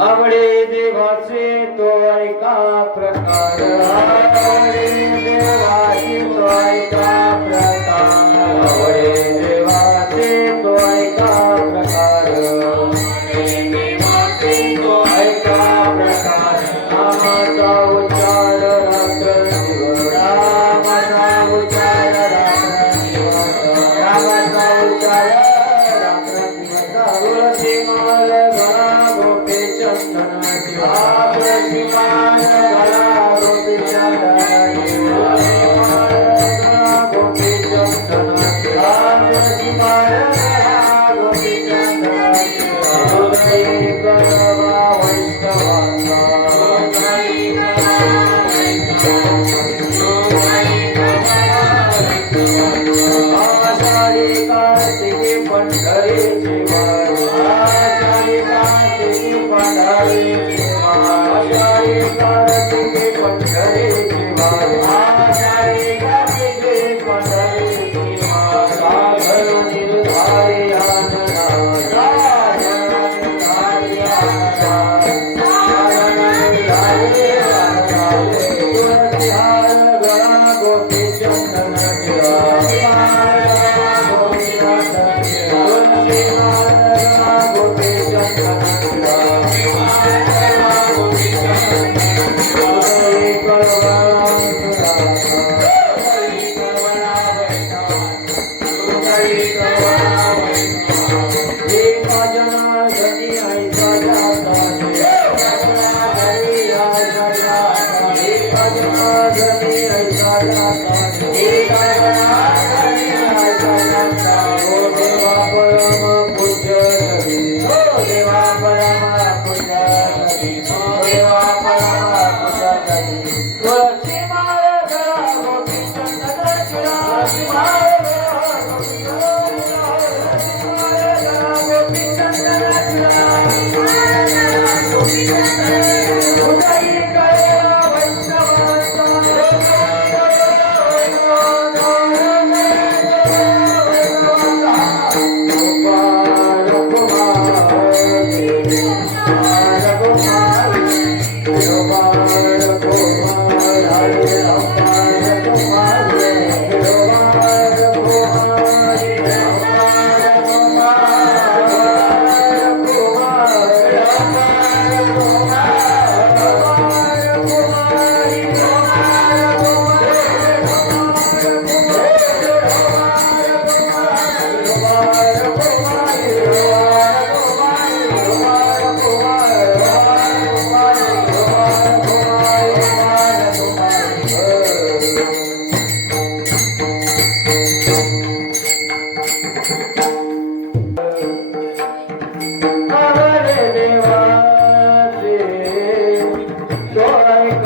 आवडे देवाचे तो ऐका प्रकार, आवडे देवाचे तो ऐका प्रकार, आवडे देवाचे तो ऐका प्रकार, आवडे देवाचे तो ऐका प्रकार. नामाचा उच्चार रात्र दिवस, नामाचा उच्चार रात्र दिवस, नामाचा उच्चार रात्र दिवस. तुळसी माळ गळा गोपी चंदन शिवा, तुळसी माळ गळा गोपी चंदन शिवा, गोपी चंदन शिवा, तुळसी माळ गळा गोपी चंदन शिवा. हृदयी करवा वैष्णवांचा, हृदयी करवा वैष्णवांचा. आषाढी कार्तिकी पंढरीची वारी, आषाढी कार्तिकी पंढरीची वारी, आषाढी कार्तिकी पंढरीची वारी, आषाढी कार्तिकी पंढरीची वारी. सागर निर्धारी आनंदा, सागर निर्धारी आनंदा, सागर निर्धारी आनंदा. तुळसी हार गळा गोपी चंदन शिवा, तुळसी हार गळा गोपी चंदन शिवा, तुळसी हार गळा गोपी चंदन शिवा, तुळसी हार गळा गोपी चंदन शिवा.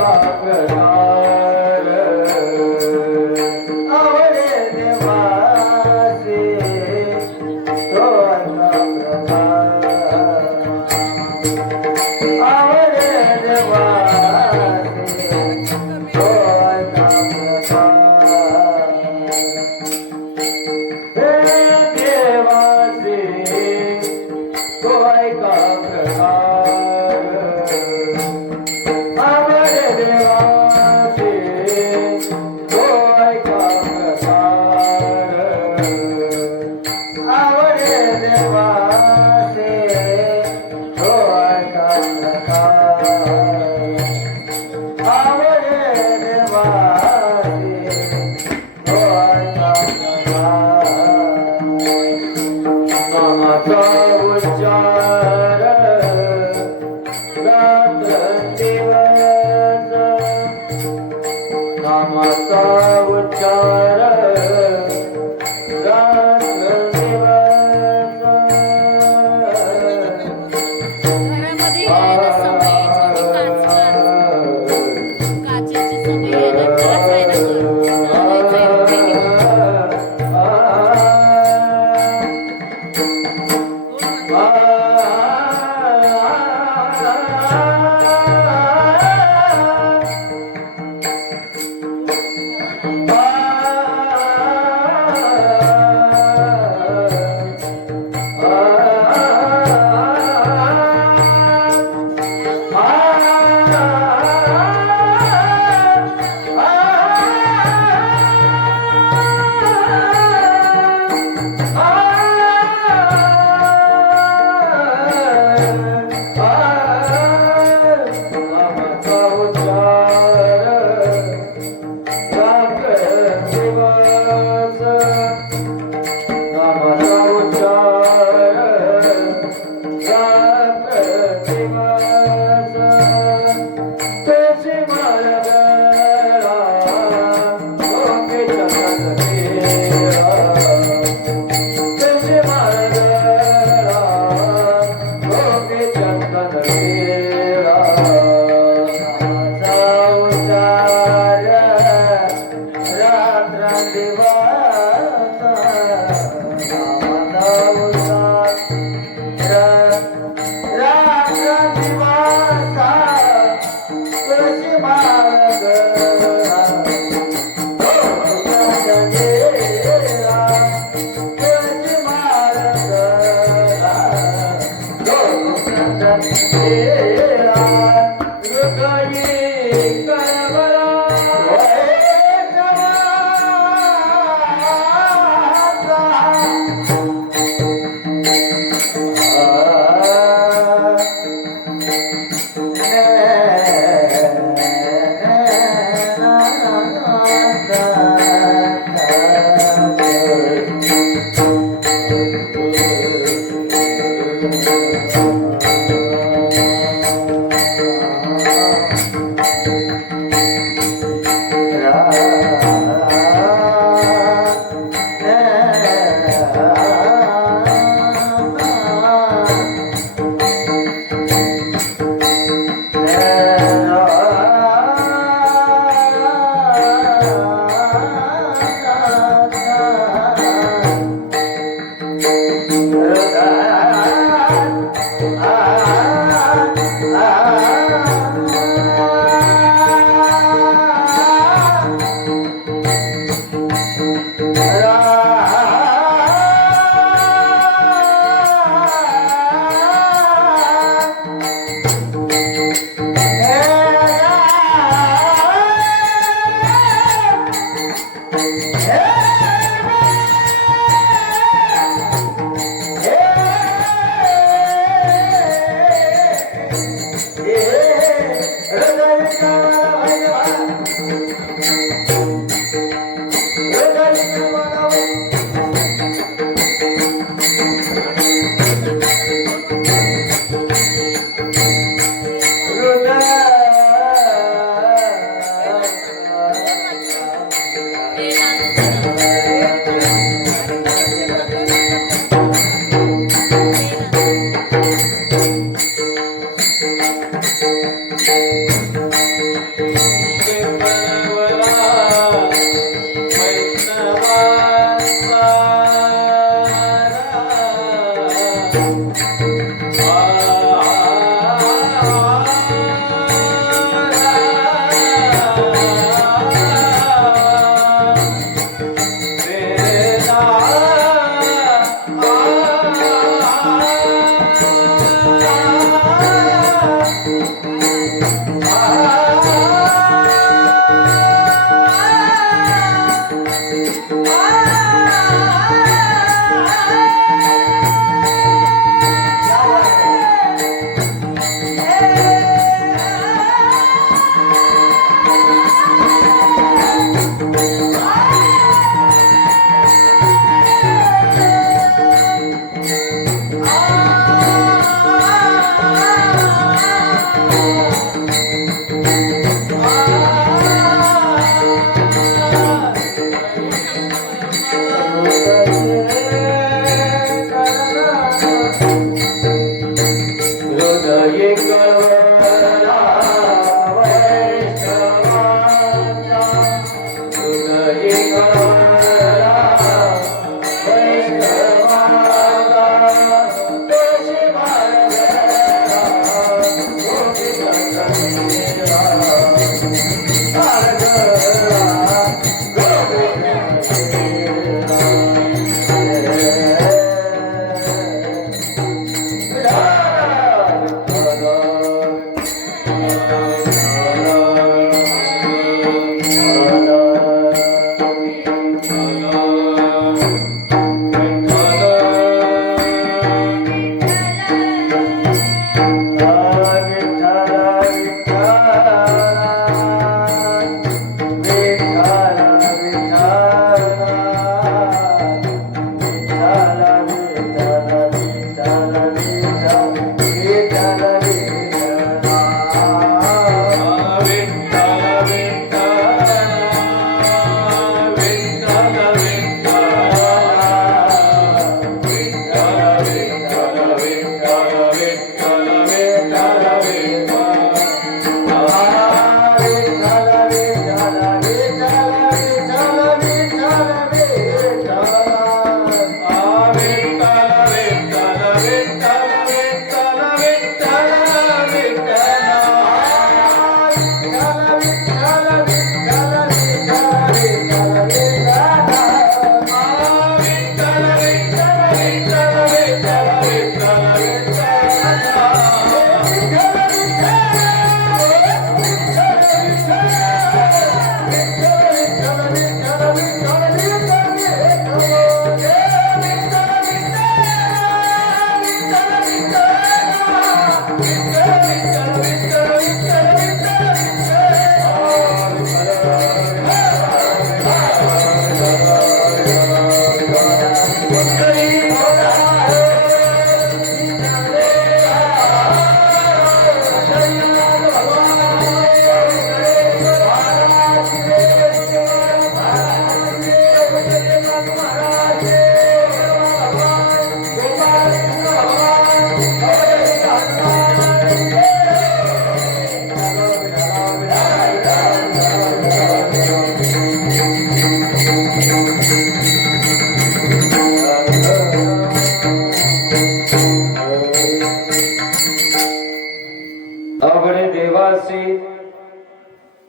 प्रकार आवडे देवासी तो प्रकार आवडे देवासी तो नामाचा उच्चार घरामध्ये यायला सवय छोटी काचेची सवय यायला त्रास आहे ना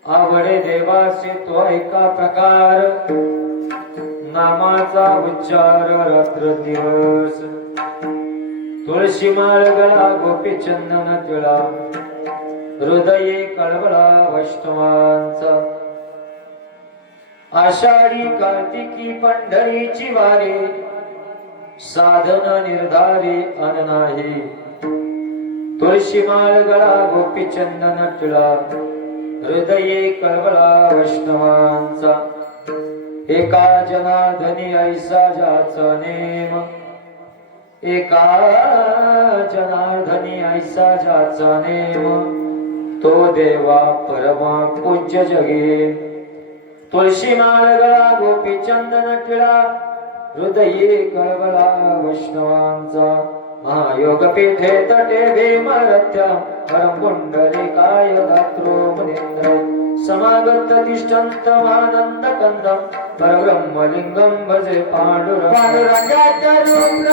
आवडे देवासी तो ऐका प्रकार नामाचा उच्चार रात्र दिवस तुळशी माळ गळा गोपी चंदन तिळा हृदये कळवळा वैष्णवांचा आषाढी कार्तिकी पंढरीची वारी साधन निर्धारी अन नाही तुळशी माळ गळा गोपी चंदन टिळा हृदये कळवळा वैष्णवांचा एका जनार्दनी ऐसा ज्याचा नेम एका जनार्दनी ऐसा ज्याचा नेम तो देवा परमा पूज्य जगे तुळशी माळ गळा गोपी चंदन टिळा हृदये कळवळा वैष्णवांचा महायोग पीठे तटे भीमरत्या परम पुंडलिकाय दात्रो मुनींद्र समागत तिष्ठन्त आनंद कंदम परब्रह्मलिंगम भजे पांडुरंगाच्या रूप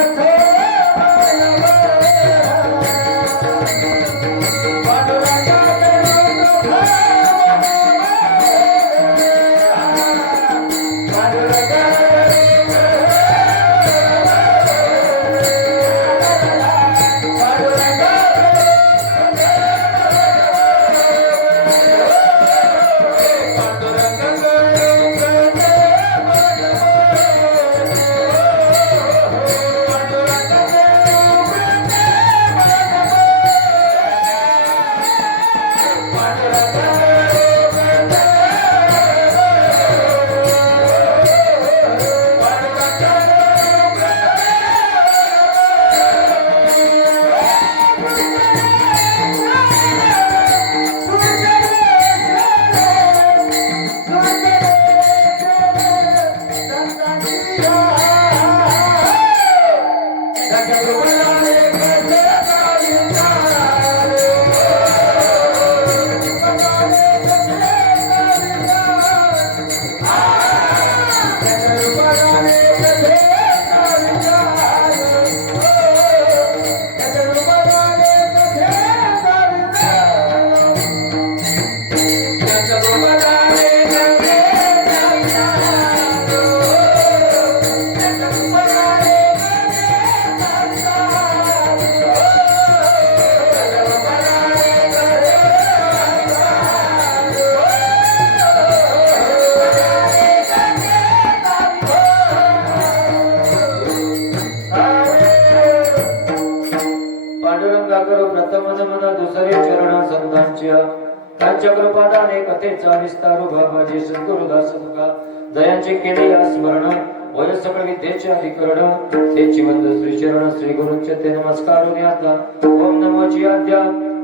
त्यांच्या कृपादाने कथेचा विस्तारू बाबाजी सद्गुरुदास मुका दयांचे केले या स्मरण वय सकळ विद्येचे अधिकरण तेची वंद श्री चरण श्री गुरुंचे ते नमस्कार आता ओम नमोची आद्या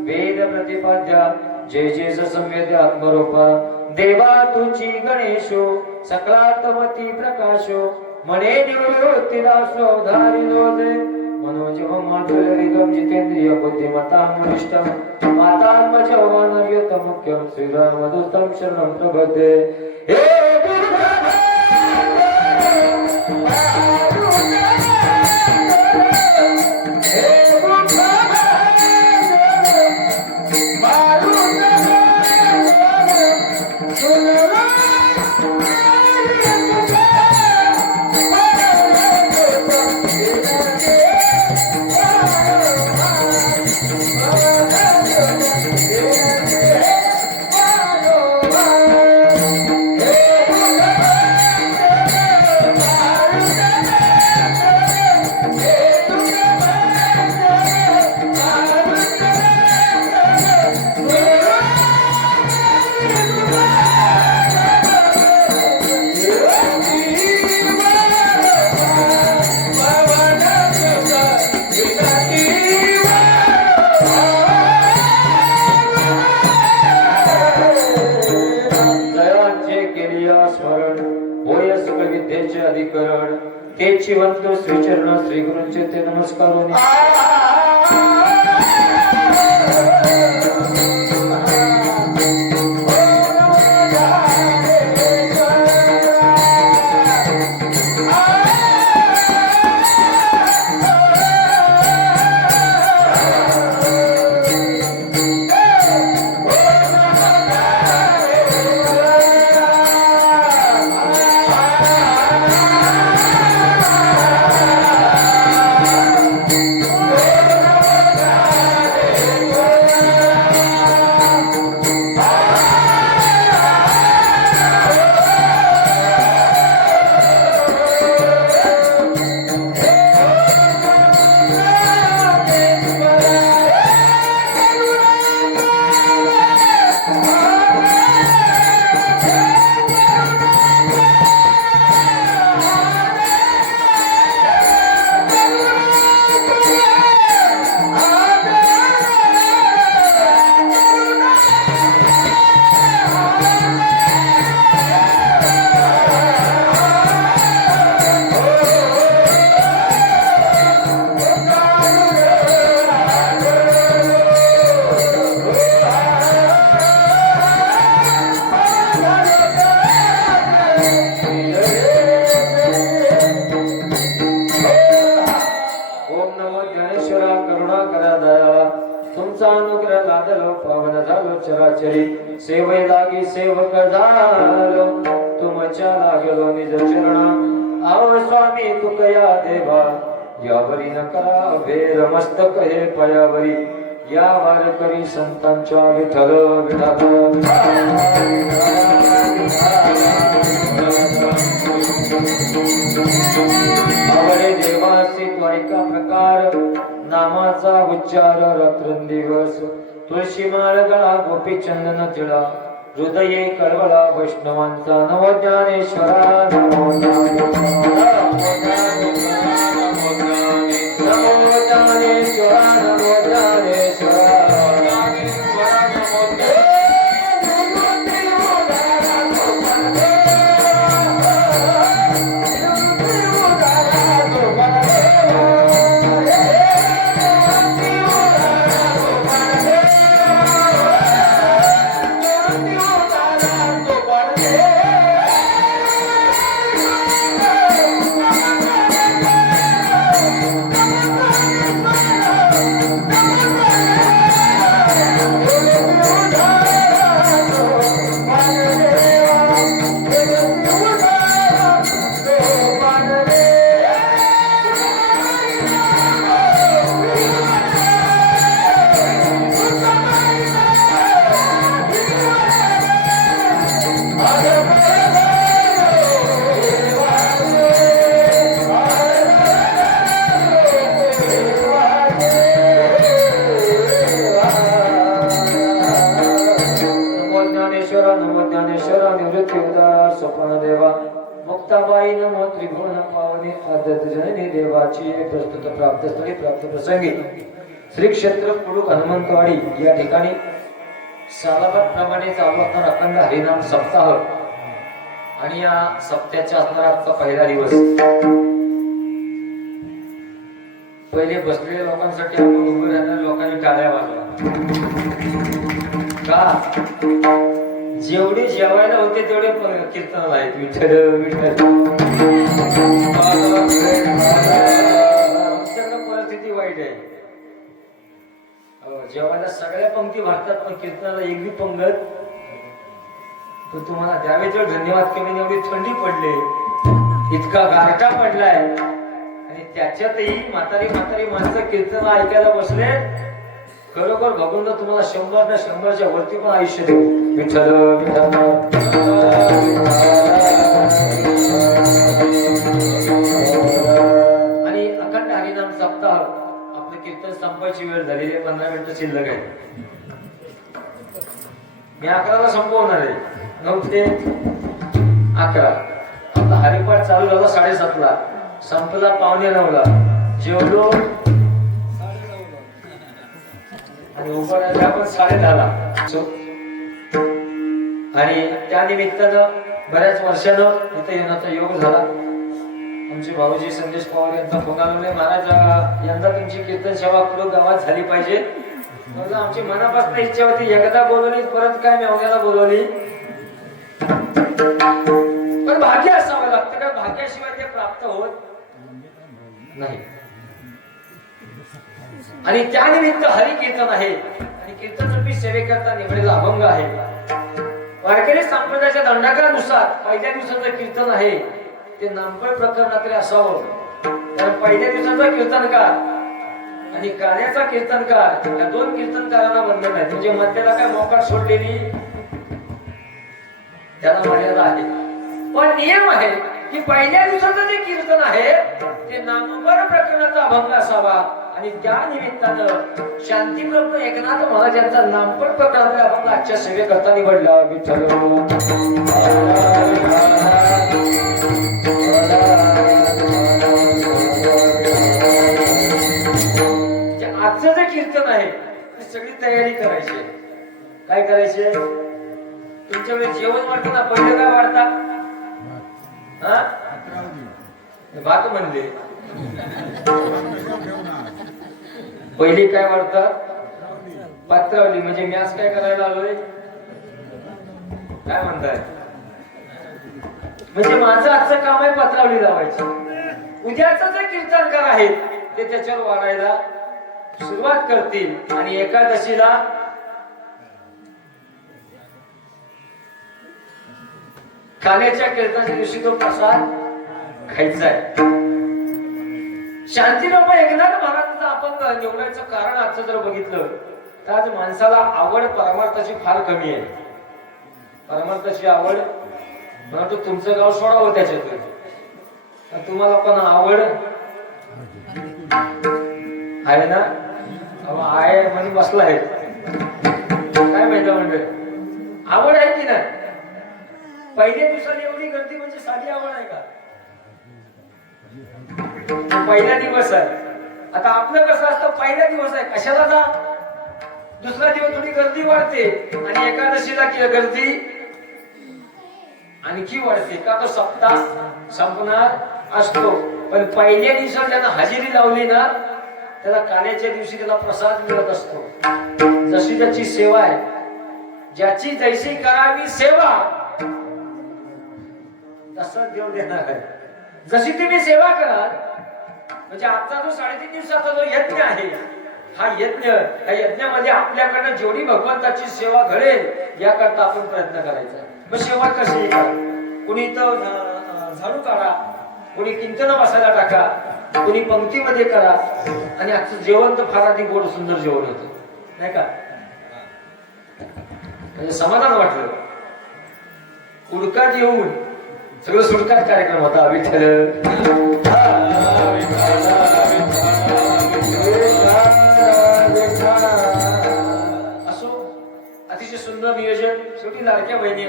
वेद प्रतिपाद्या जय जय संवेद आत्मरूपा देवा तुझी गणेशो सकलात्मती प्रकाशो मने निवृत्ती दासो धारी रोजे मनोजव माधुर्यम जितेंद्रिय बुद्धिमतां वरिष्ठं मातात्मजवनर्यतं मुख्यं श्रीरामदूतं शरणं प्रपद्ये हे Thank you. विद्येचे अधिकरण तेची वंत श्रीचरण श्री गुरूंचे ते नमस्कार चराचरी सेवे लागी सेवक झालो तुमच्या लागलो निज चरण आव स्वामी तुकया देवा यावरी न करा वेर मस्तक हे पयावरी या वारकरी संतांच्या विठ्ठल विठ्ठल आवडे देवासी त्वरिका प्रकार नामाचा उच्चार रात्रंदिवस तुळशी माळ गळा गोपी चंदन तिळा हृदये कळवळा वैष्णवांचा नवज्ञानेश्वरा नमो ज्ञानेश्वरा नमो ज्ञानेश्वरा नमो ज्ञानेश्वरा मुक्ताबाई नमो त्रिभुवन पावनी आदत जननी देवाची प्रस्तुत प्राप्त स्थळी प्राप्त प्रसंगी श्री क्षेत्र कुडूक हनुमंतवाडी या ठिकाणी सालाबाद प्रमाणे चालू असणारा अखंड हरिनाम सप्ताह आणि या सप्त्याच्या असणारा आजचा पहिला दिवस पहिले बसलेल्या लोकांसाठी आपण उभे राहणाऱ्या लोकांनी टाळ्या वाजवा का जेवढे जेवायला होते तेवढे कीर्तनाला आहेत विठ्ठल विठ्ठल परिस्थिती वाईट आहे जेवायला सगळ्या पंक्ती भारतात पण कीर्तनाला एक बी पंगत तर तुम्हाला द्यावे तर धन्यवाद केले एवढी थंडी पडले इतका गारठा पडलाय आणि त्याच्यातही म्हातारी म्हातारी माणसं कीर्तन ऐकायला बसले खरोखर भगवंत तुम्हाला 100 ना 100च्या वरती पण आयुष्य देऊ विठ्ठल आणि अखंड हरिनाम सप्ताह आपलं कीर्तन संपायची वेळ झालेली आहे 15 मिनिटं शिल्लक आहे मी 11ला संपवणार आहे 9 ते 11 आपला हरिपाठ चालू झाला 7:30ला संपला 8:45ला जेवलो आणि उपाडायला आपण 10:30ला आणि त्या निमित्तानं बऱ्याच वर्षानं इथे येण्याचा योग झाला आमचे भाऊजी संदेश पवार यांचा फोन आला, महाराज यंदा तुमची कीर्तन सेवा कुठं गावात झाली पाहिजे. म्हणलं आमची मनापासून इच्छा होती, एकदा बोलवली परत काय मेवण्याला बोलवली. पण भाग्य असावं लागतं का, भाग्याशिवाय ते प्राप्त होत नाही. आणि त्यानिमित्त हरी कीर्तन आहे आणि कीर्तन रूपी सेवेकरता निवडलेला अभंग आहे. वारकरी संप्रदायाच्या दंडकानुसार पहिल्या दिवसाचं कीर्तन आहे ते नामफळ प्रकरणात असावं. कारण पहिल्या दिवसाचा कीर्तनकार आणि गाण्याचा कीर्तनकार या दोन कीर्तनकारांना बंधन आहे. म्हणजे मध्याला काय मोकाट सोडलेली त्याला मर्यादा आहे. पण नियम आहे की पहिल्या दिवसाचं जे कीर्तन आहे ते नामफळ प्रकरणाचा अभंग असावा. आणि त्या निमित्तानं शांतीप्रभू एकनाथ महाराज यांचा नामफळ प्रकरणातला अभंग आजच्या सेवेकरता निवडला. विठ्ठल आजचं जे कीर्तन आहे सगळी तयारी करायची. काय करायची? तुमच्याकडे जेवण वाटतं ना, पहिलं काय वाढतात? भात म्हणले पहिली काय वाढतात? पात्रावली. म्हणजे मी आज काय करायला आलोय? काय म्हणताय? म्हणजे माझं आजचं काम आहे पत्रावली लावायची. उद्याचं जे कीर्तनकार आहेत ते त्याच्यावर वाढायला सुरुवात करतील. आणि एकादशीला काल्याच्या कीर्तनाच्या दिवशी तो प्रसाद खायचा आहे. शांतीबाबा एकनाथ महाराजांचा आपण निवडायचं कारण आजचं जर बघितलं तर आज माणसाला आवड परमार्थाची फार कमी आहे. परमार्थाची आवड म्हणतो तुमचं गाव सोडावं त्याच्यातून. तुम्हाला पण आवड आहे ना? आहे म्हणजे बसला आहे. काय माहिती म्हणजे आवड आहे की नाही? पहिल्या दिवसाला एवढी गर्दी म्हणजे साधी आवड आहे का? पहिला दिवस आहे. आता आपलं कसं असतं, पहिला दिवस आहे कशाला जा, दुसरा दिवस थोडी गर्दी वाढते आणि एकादशीला गर्दी आणखी वाढते का? तो सप्ताह संपणार असतो. पण पहिल्या दिवसाला ज्यानं हजेरी लावली ना त्याला काल्याच्या दिवशी त्याला प्रसाद मिळत असतो. जशी त्याची सेवा आहे, ज्याची जैसी करावी सेवा तसा देव देणार आहे. जशी तुम्ही सेवा कराल, म्हणजे आजचा जो 3.5 दिवसाचा जो यज्ञ आहे हा यज्ञ, या यज्ञामध्ये आपल्याकडनं जेवढी भगवंताची सेवा घडेल याकरता आपण प्रयत्न करायचा. मग सेवा कशी करा? कुणी इथं झाडू काढा, कुणी कीर्तन बसायला टाका, कुणी पंक्तीमध्ये करा. आणि आजचं जेवण तर फार अति गोड सुंदर जेवण होतं नाही का? म्हणजे समाधान वाटलं. उडकात येऊन सगळं सुटकात कार्यक्रम होता. विठ्ठल असो. अतिशय सुंदर नियोजन. शेवटी लाडक्या बहिणी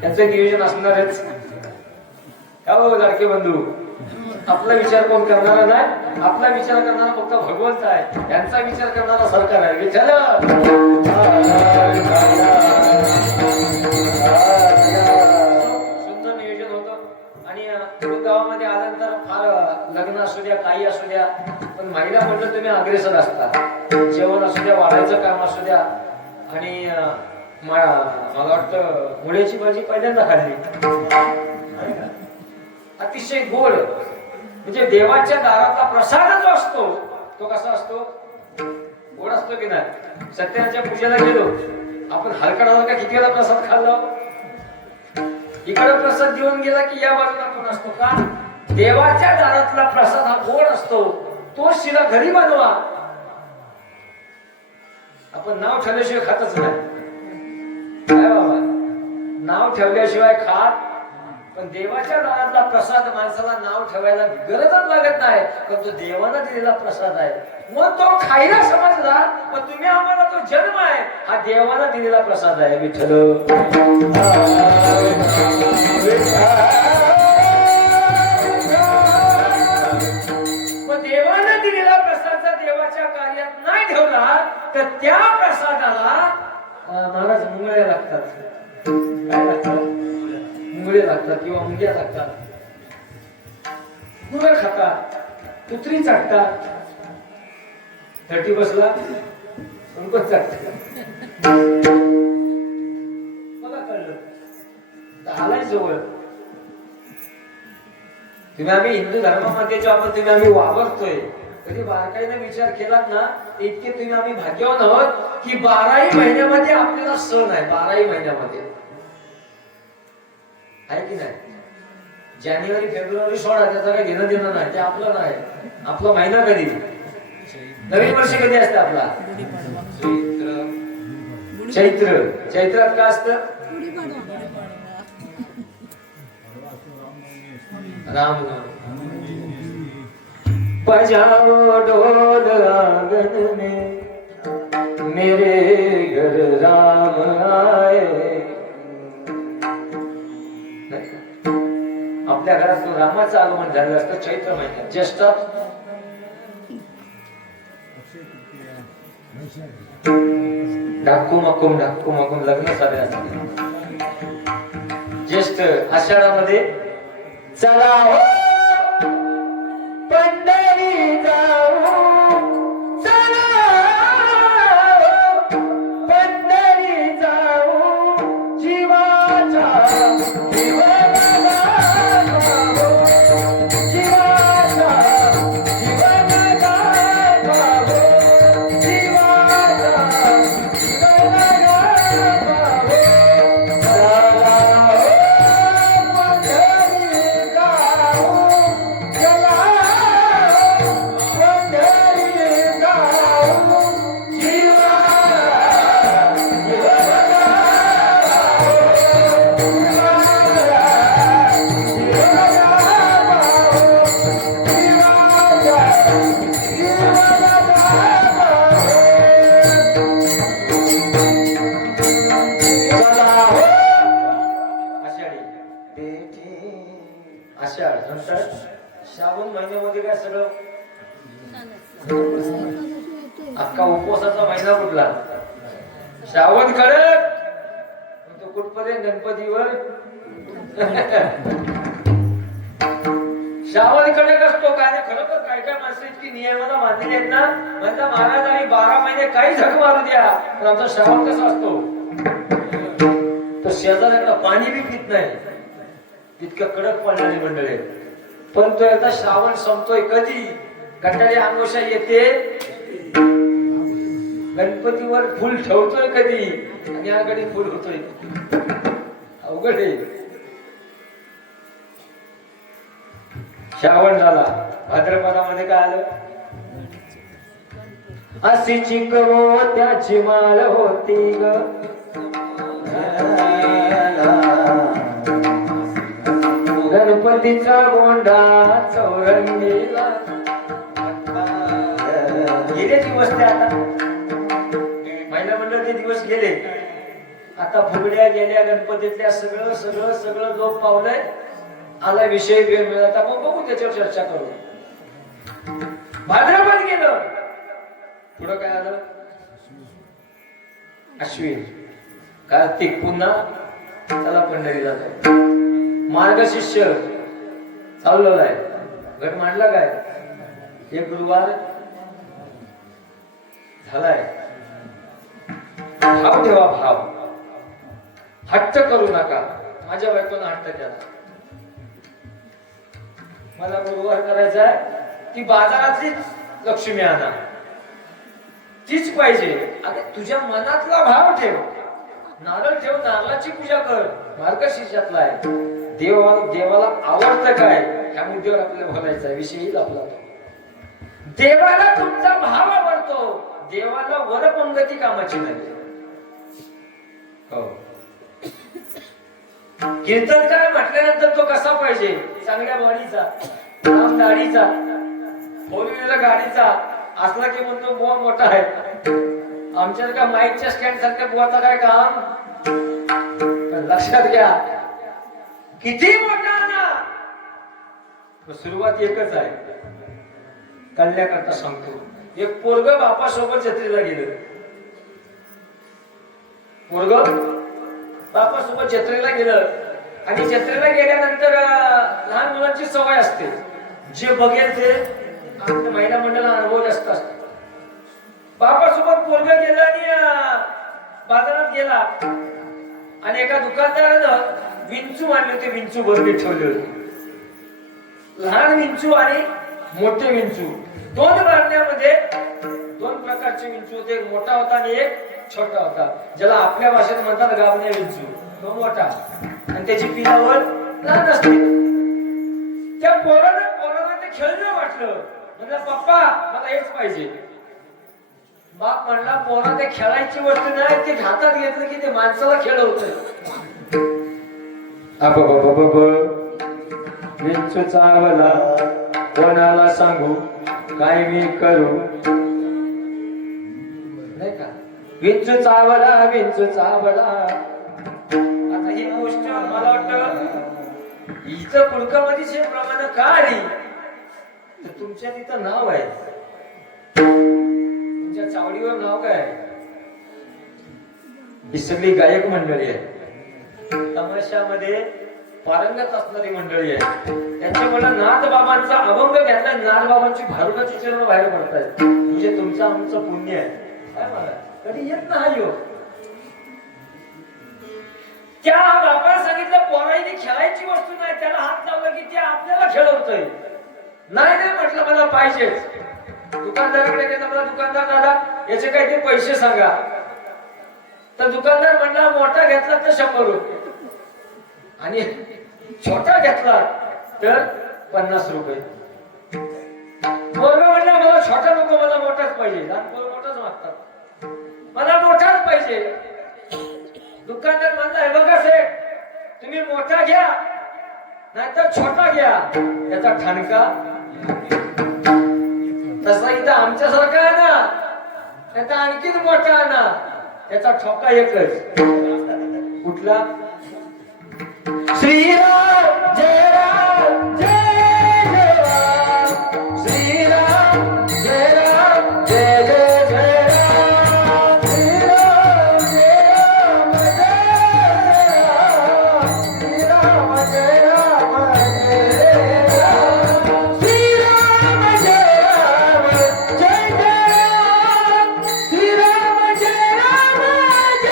त्यांचं नियोजन असणारच. का हो लाडके बंधू? आपला विचार कोण करणारा नाही. आपला विचार करणारा फक्त भगवंत आहे. यांचा विचार करणारा सरकार आहे. विठ्ठल गावामध्ये आल्यानंतर फार लग्न असू द्या काही असू द्या पण महिला म्हणलं तुम्ही अग्रेसर असता. जेवण असू द्या, वाढायचं काम असू द्या. आणि मला वाटतं मुळ्याची भाजी पहिल्यांदा खाल्ली. अतिशय गोड. म्हणजे देवाच्या दारातला प्रसाद जो असतो तो कसा असतो? गोड असतो की नाही? सत्यनारायणच्या पूजेला गेलो आपण, हलका किती वेळा प्रसाद खाल्ला? इकडे प्रसाद देऊन गेला की या बाजूला पण असतो का? देवाच्या दारातला प्रसाद हा गोड असतो. तो शिला घरी बनवा. आपण नाव ठेवल्याशिवाय खातच नाही. काय बाबा, नाव ठेवल्याशिवाय खात. पण देवाच्या दारातला प्रसाद माणसाला नाव ठेवायला गरजच लागत नाही. पण तो देवाला दिलेला प्रसाद आहे. मग तो खायला समजला. मग तुम्ही आम्हाला तो जन्म आहे हा देवाला दिलेला प्रसाद आहे. विठ्ठल मग देवाला दिलेला प्रसाद जर देवाच्या कार्यात नाही ठेवला तर त्या प्रसादाला महाराज मुंगळ्या लागतात. काय लागतात? मुंगळे लागतात किंवा मुंग्या लागतात. गुरं खातात, कुत्री चाटतात, थर्टी बसला कोण चाटत. मला कळलं आलाय जवळ. तुम्ही आम्ही हिंदू धर्मामध्ये जो आपण तुम्ही आम्ही वावरतोय, कधी बारकाईने विचार केलात ना, इतके तुम्ही आम्ही भाग्यवान आहोत की 12ही महिन्यामध्ये आपल्याला सण आहे. 12ही महिन्यामध्ये आहे की नाही. जानेवारी फेब्रुवारी सोडा, त्याचा काही घेणं देणं नाही, ते आपलं नाही. आपला महिना कधी, नवीन वर्ष कधी असतं आपला, चैत्र. चैत्रात काय असतं, राम बजाओ ढोल आंगन में, मेरे घर राम आए. आपल्या घरात रामाचं आगमन झालं असतं चैत्र महिन्यात, ज्येष्ठात. ढाकू मकुम लग्न साधे असतात. ज्येष्ठ आषाढामध्ये चला हो पंढरी जाऊ, चला हो पंढरी जाऊ, जीवाच्या श्रावण महिन्यामध्ये काय सगळं अख्खा उपवासाचा महिना कुठला, श्रावण कडक. तो कुठपर्यंत, गणपतीवर. श्रावण कडक असतो काय. खरोखर काय काय माणसं इतकी नियमाला बांधलेली आहेत ना, म्हणता महाराज आम्ही 12 महिने काही झक मारू द्या, पण आमचा श्रावण कसा असतो, तो शेजाऱ्याकडे पाणी बी पित नाही, इतकं कडक पाण्याने मंडळी. पण तो एकदा श्रावण संपतोय कधी, कंटाळी आंगोषा येते, गणपतीवर फुल ठेवतोय कधी, आणि याकडे फुल होतोय. अवघड आहे. श्रावण झाला, भाद्रपदामध्ये काय आलं, अशी चिकवो त्याची माळ होती ग, गणपतीचा गोंडा चौरंगीला. गेले दिवस ते, आता महिला मंडळ ते दिवस गेले. आता फुगड्या गेल्या गणपतीतल्या, सगळं सगळं सगळं लोक पावलंय. आला विषय वेळ मिळाला, आता मग बघू त्याच्यावर चर्चा करू. भाद्रपद गेलं, पुढं काय आलं, अश्विन कार्तिक, पुन्हा त्याला पंढरीला जातो. मार्गशिष्य चाललेला आहे, घट मांडला काय, एक गुरुवार झालाय. भाव ठेवा, भाव. हट्ट करू नका. माझ्या बायकोनं हट्ट केला, मला गुरुवार करायचा आहे, ती बाजारातलीच लक्ष्मी आणा, तीच पाहिजे. अरे तुझ्या मनातला भाव ठेव, नारळ ठेव, नारळाची पूजा कर, मार्गशीर्षातला आहे. देवाला आवडतं काय, ह्या मुद्द्यावर आपल्याला बोलायचा विषयीच आपला. देवाला तुमचा भाव आवडतो, देवाला वरपंगती कामाची नाही. हो, कीर्तनकार म्हटल्यानंतर तो कसा पाहिजे, चांगल्या वाडीचा, लांब दाढीचा, फोर व्हीलर गाडीचा असला की म्हणतो बुवा मोठा आहे. आमच्या का माईकच्या स्टँड सारख्या बुवाचा काय काम. लक्षात घ्या, किती मोठा ना, सुरुवात एकच आहे. कल्ल्याकरता सांगतो, एक पोरग बापासोबत जत्रेला गेलं. पोरग बापासोबत जत्रेला गेलं, आणि जत्रेला गेल्यानंतर लहान मुलांची सवय असते, जे बघेल ते आपल्या महिला मंडळाला अनुभव जास्त असतो. बापासोबत पोरगा गेला आणि बाजारात गेला आणि एका दुकानदारानं विंचू आणले होते. विंचू बरोबर ठेवले होते. लहान विंचू आणि मोठे विंचू दोन बारण्यामध्ये दोन प्रकारचे विंचू होते. एक मोठा होता आणि एक छोटा होता. ज्याला आपल्या भाषेत म्हणतात गावण्या विंचू. तो मोठा आणि त्याची पिलावर लहान असते. त्या पोराला ते खेळणं वाटलं. म्हणजे पप्पा मला हेच पाहिजे. बाप म्हणला पोरा ते खेळायची वस्तू नाही, ते हातात घेतलं की ते माणसाला खेळवतंय. विंचू चावला कोणाला सांगू काय मी करू नाही का. विंचू चावला विंचू चावला. आता ही गोष्ट मला वाटतं हिचं पुळकामध्ये प्रमाण का आली तर तुमच्या तिथं नाव आहे. तुमच्या चावडीवर नाव काय आहे. ही सगळी गायक मंडळी आहे. तमाशामध्ये पारंगत असणारी मंडळी आहे. त्यांच्यामुळे नाथबाबांचा अभंग घेतला. नाथबाबांची भारुडाची चरण बाहेर पडतात. म्हणजे तुमचं आमचं पुण्य आहे. काय मला कधी येत नाही योग. त्या बापाला सांगितलं पोराईने खेळायची वस्तू नाही, त्याला हात लावला की ते आपल्याला खेळवतोय. नाही नाही म्हटलं मला पाहिजेच. दुकानदाराकडे गेला. मला दुकानदार दादा याचे काही ते पैसे सांगा. तर दुकानदार म्हणला मोठा घेतला तर 100 रुपये आणि छोटा घेतला तर 50 रुपये. पोरगा म्हणला मला छोटा नको, मला मोठाच पाहिजे. लहान पोरं मोठाच मागतात, मला मोठाच पाहिजे. दुकानदार म्हणला हे बघा सेठ, तुम्ही मोठा घ्या नाहीतर छोटा घ्या, त्याचा ठणका तसा इथं आमच्यासारखा आहे ना, त्याचा आणखीन मोठा आहे ना, त्याचा ठोका एकच. कुठला. श्रीराम जय राम जय जय राम. श्रीराम जय राम जय जय जय राम. श्रीराम जय राम जय राम. श्रीराम जय राम जय राम. श्रीराम जय राम जय जय राम. श्रीराम जय राम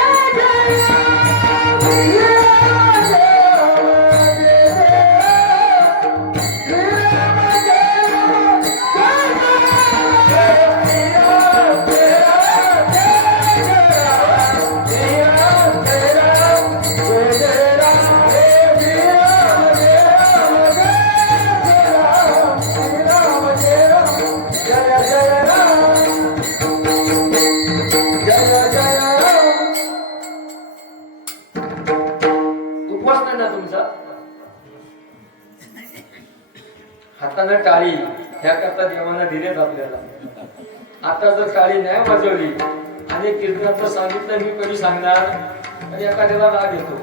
जय जय राम. हाताने टाळी ह्या करता देवाना दिलेत आपल्याला. आता जर टाळी नाही वाजवली आणि कीर्तनाचं सांगितलं मी कधी सांगणार. आणि एखाद्याला राग येतो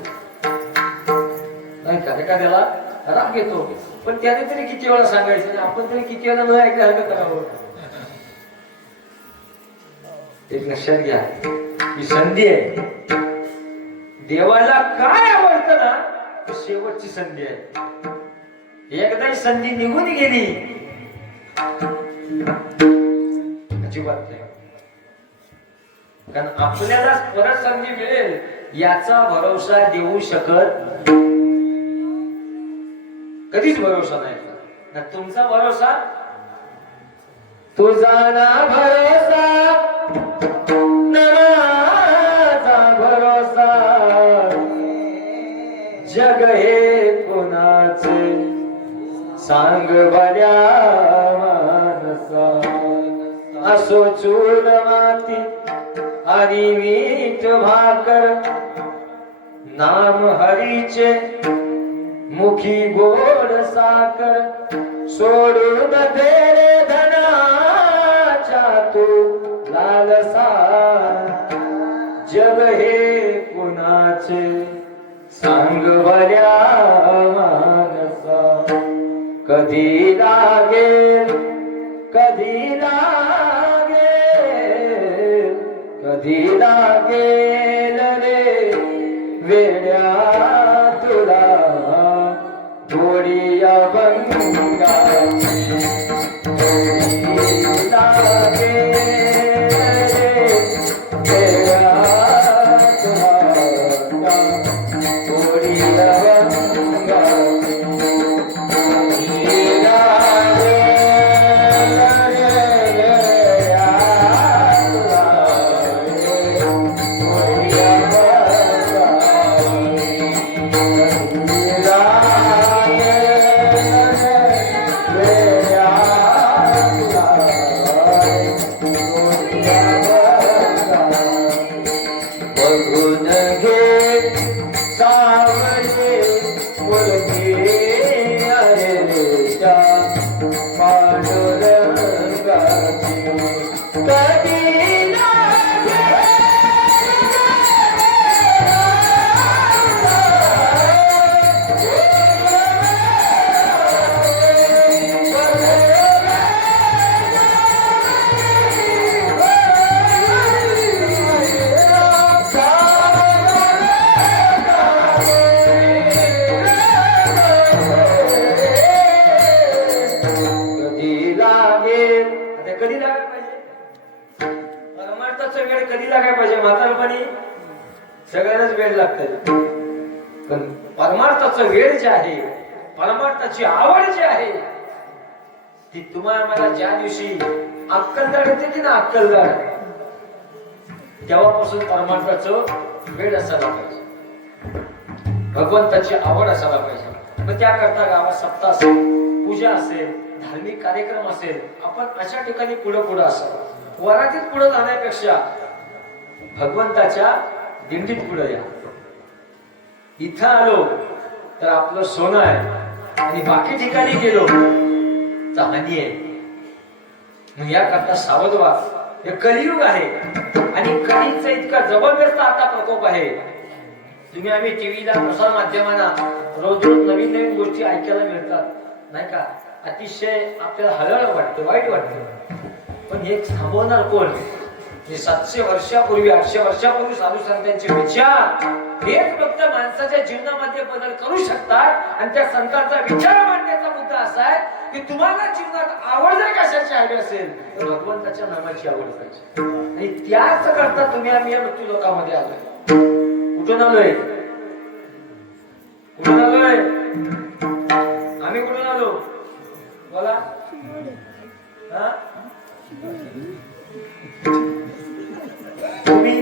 नाही का, एखाद्याला राग येतो. पण त्याने तरी किती वेळा सांगायचं आणि आपण तरी किती वेळा न ऐकल्यासारखं करावं. एक लक्षात घ्या, ही संधी आहे. देवाला काय आवडतं ना, शेवटची संधी आहे. एकदा ही संधी निघून गेली अजिबात नाही. कारण आपल्याला परत संधी मिळेल याचा भरोसा देऊ शकत कधीच भरोसा नाही. ना तुमचा भरोसा, तुझा ना भरोसा ना माझा भरोसा, जग हे कोणाचे सांग बऱ्या मानसा. असो चूल माती आणि मीठ भाकर, नाम हरीचे मुखी गोड साकर. सोडून दे रे धनाच्या तू लालसा, जग हे कुणाचे सांग बऱ्या मानसा. कधी लागेल कधी लागेल कधी लागेल रे वेड्या तुला थोडी अभंगाची. बघून घे सावळे मुलगी अरेच्या पांडुरंगाची कधी कधी लागायला पाहिजे परमार्थाचा वेळ कधी लागायला पाहिजे म्हातारपणी सगळ्यांनाच वेळ लागतंय पण परमार्थाचा वेळ जे आहे परमार्थाची आवड जी आहे ती तुम्हाला मला ज्या दिवशी अक्कलदाड येते की ना अक्कलदाड तेव्हापासून परमार्थाचं वेळ असायला पाहिजे भगवंताची आवड असायला पाहिजे मग त्याकरता गावात सप्ताह असेल पूजा असेल धार्मिक कार्यक्रम असेल आपण अशा ठिकाणी पुढं असावं वरातीत पुढे जाण्यापेक्षा भगवंताच्या दिंडीत पुढे या इथं आलो तर आपलं सोनं आहे आणि बाकी ठिकाणी गेलो तर हानी आहे मग याकरता सावध व्हा हे कलियुग आहे आणि कलीचा इतका जबरदस्त आता प्रकोप आहे तुम्ही आम्ही टीव्हीला प्रसार माध्यमांना रोज रोज नवीन नवीन गोष्टी ऐकायला मिळतात नाही का अतिशय आपल्याला हळहळ वाटतं वाईट वाटतं पण हे थांबवणार कोण 700 वर्षापूर्वी 800 वर्षापूर्वी साधू संतांचे विचार हेच फक्त माणसाच्या जीवनामध्ये बदल करू शकतात आणि त्या संतांचा विचार मांडण्याचा मुद्दा असा आहे की तुम्हाला जीवनात आवड जर कशाची हवी असेल तर भगवंताच्या नामाची आवड पाहिजे आणि त्याच करता तुम्ही आम्ही या मृत्यू लोकांमध्ये आलोय कुठून आलोय आम्ही कुठून आलो बोला तुम्ही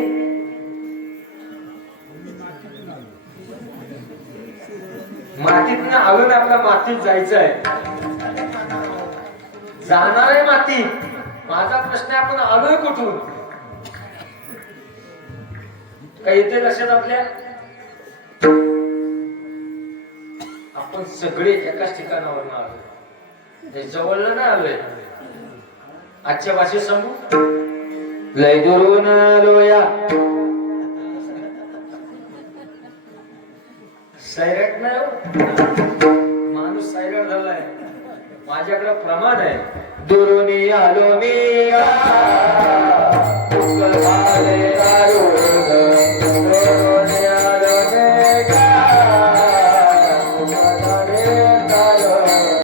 मातीतून आलो ना आपल्या मातीत जायचं आहे जाणार आहे मातीत माझा प्रश्न आहे आपण आलोय कुठून काय येते लक्षात आपल्या आपण सगळे एकाच ठिकाणावर आलोय जवळला ना आलोय आजच्या भाषेत सांगू लय दुरून आलोया सैरट नाही माणूस सैरट झालाय माझ्याकडे प्रमाण आहे दुरून आलो मी